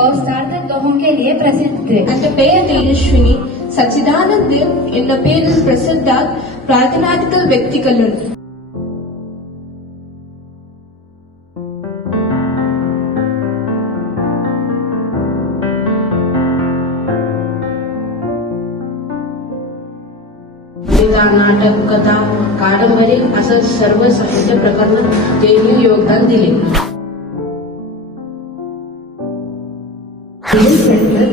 और सार्थक दोहों के लिए प्रसिद्ध थे। And the pair Tejashwini, Sachidanand Dev in the pair is Prasiddha Prarthanatikal Vyaktikalun. नाटक, कथा, कादंबरी असं सर्व साहित्य प्रकरणात त्यांनी योगदान दिले.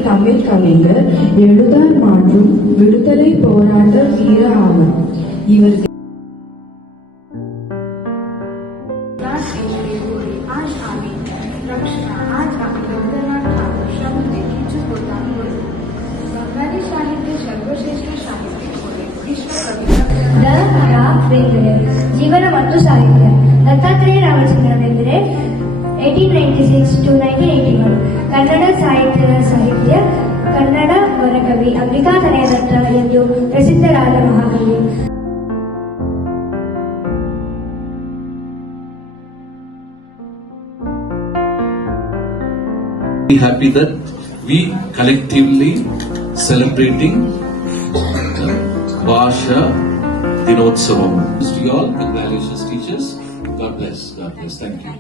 தமிழ் கவிஞர், எழுதார் மற்றும் விடுதலை போராட்ட வீர ஆவர். இவர் ಜೀವನ ಮತ್ತು ಸಾಹಿತ್ಯ. ದತ್ತಾತ್ರೇಯ ರಾಮಚಂದ್ರನೆಂದರೆ 1896 to 1981 ಕನ್ನಡ ಸಾಹಿತ್ಯ ಕನ್ನಡ ವರಕವಿ, ಅಂಬಿಕಾತನಯ ದತ್ತ ಎಂದು ಪ್ರಸಿದ್ಧರಾದ ಮಹಾಕವಿ. Happy that we collectively celebrating Bhasha Dinotsavam. To you all, congratulations teachers. God bless. God bless. Thank you.